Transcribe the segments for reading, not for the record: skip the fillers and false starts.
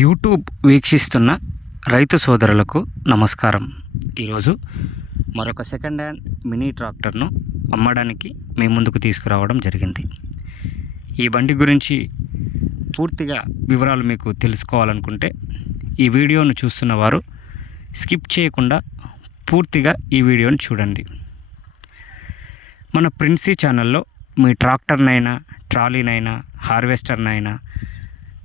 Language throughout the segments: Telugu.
యూట్యూబ్ వీక్షిస్తున్న రైతు సోదరులకు నమస్కారం. ఈరోజు మరొక సెకండ్ హ్యాండ్ మినీ ట్రాక్టర్ను అమ్మడానికి మీ ముందుకు తీసుకురావడం జరిగింది. ఈ బండి గురించి పూర్తిగా వివరాలు మీకు తెలుసుకోవాలనుకుంటే ఈ వీడియోను చూస్తున్న వారు స్కిప్ చేయకుండా పూర్తిగా ఈ వీడియోను చూడండి. మన ప్రిన్సీ ఛానల్లో మీ ట్రాక్టర్నైనా, ట్రాలీనైనా, హార్వెస్టర్నైనా,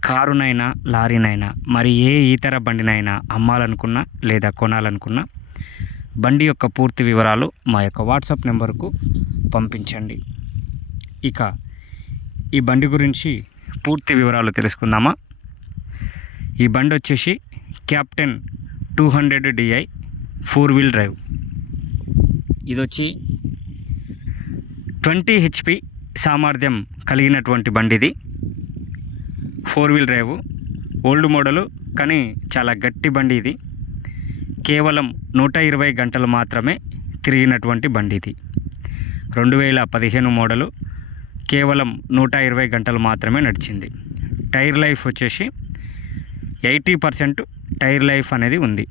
కారునైనా, లారీనైనా, మరి ఏ ఇతర బండినైనా అమ్మాలనుకున్నా లేదా కొనాలనుకున్నా బండి యొక్క పూర్తి వివరాలు మా యొక్క వాట్సాప్ నెంబర్కు పంపించండి. ఇక ఈ బండి గురించి పూర్తి వివరాలు తెలుసుకుందామా? ఈ బండి వచ్చేసి క్యాప్టెన్ 200 DI 4-wheel డ్రైవ్. ఇది వచ్చి 20 HP సామర్థ్యం కలిగినటువంటి బండిది. 4-wheel డ్రైవ్, ఓల్డ్ మోడలు కానీ చాలా గట్టి బండి ఇది. కేవలం 120 గంటలు మాత్రమే తిరిగినటువంటి బండి ఇది. 2015 మోడలు, కేవలం 120 గంటలు మాత్రమే నడిచింది. టైర్ లైఫ్ వచ్చేసి 80% టైర్ లైఫ్ అనేది ఉంది.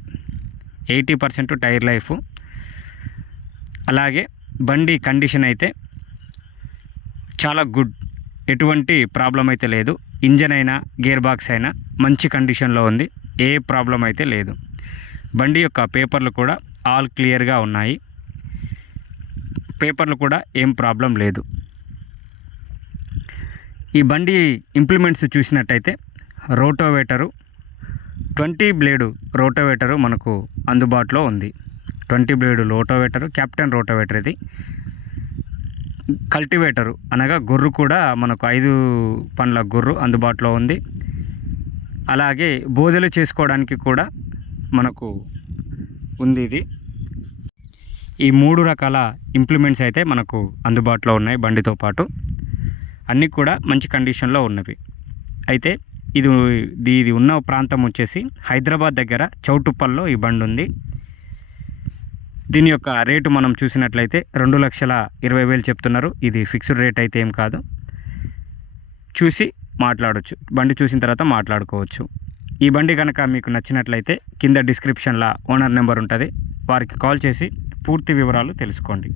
80% టైర్ లైఫ్. అలాగే బండి కండిషన్ అయితే చాలా గుడ్, ఎటువంటి ప్రాబ్లం అయితే లేదు. ఇంజన్ అయినా, గేర్ బాక్స్ అయినా మంచి కండిషన్లో ఉంది. ఏ ప్రాబ్లం అయితే లేదు. బండి యొక్క పేపర్లు కూడా ఆల్ క్లియర్గా ఉన్నాయి. పేపర్లు కూడా ఏం ప్రాబ్లం లేదు. ఈ బండి ఇంప్లిమెంట్స్ చూసినట్టయితే రోటోవేటరు, 20 బ్లేడు రోటోవేటరు మనకు అందుబాటులో ఉంది. 20 బ్లేడు రోటోవేటరు, క్యాప్టెన్ రోటోవేటర్ ఇది. కల్టివేటరు అనగా గొర్రు కూడా మనకు 5 పండ్ల గొర్రు అందుబాటులో ఉంది. అలాగే బోదెలు చేసుకోవడానికి కూడా మనకు ఉంది ఇది. ఈ 3 రకాల ఇంప్లిమెంట్స్ అయితే మనకు అందుబాటులో ఉన్నాయి బండితో పాటు. అన్నీ కూడా మంచి కండిషన్లో ఉన్నవి. అయితే ఇది ఉన్న ప్రాంతం వచ్చేసి హైదరాబాద్ దగ్గర చౌటుప్పల్లో ఈ బండి ఉంది. దీని యొక్క రేటు మనం చూసినట్లయితే 2,20,000 చెప్తున్నారు. ఇది ఫిక్స్డ్ రేట్ అయితే ఏం కాదు. చూసి మాట్లాడవచ్చు, బండి చూసిన తర్వాత మాట్లాడుకోవచ్చు. ఈ బండి కనుక మీకు నచ్చినట్లయితే కింద డిస్క్రిప్షన్లో ఓనర్ నెంబర్ ఉంటుంది, వారికి కాల్ చేసి పూర్తి వివరాలు తెలుసుకోండి.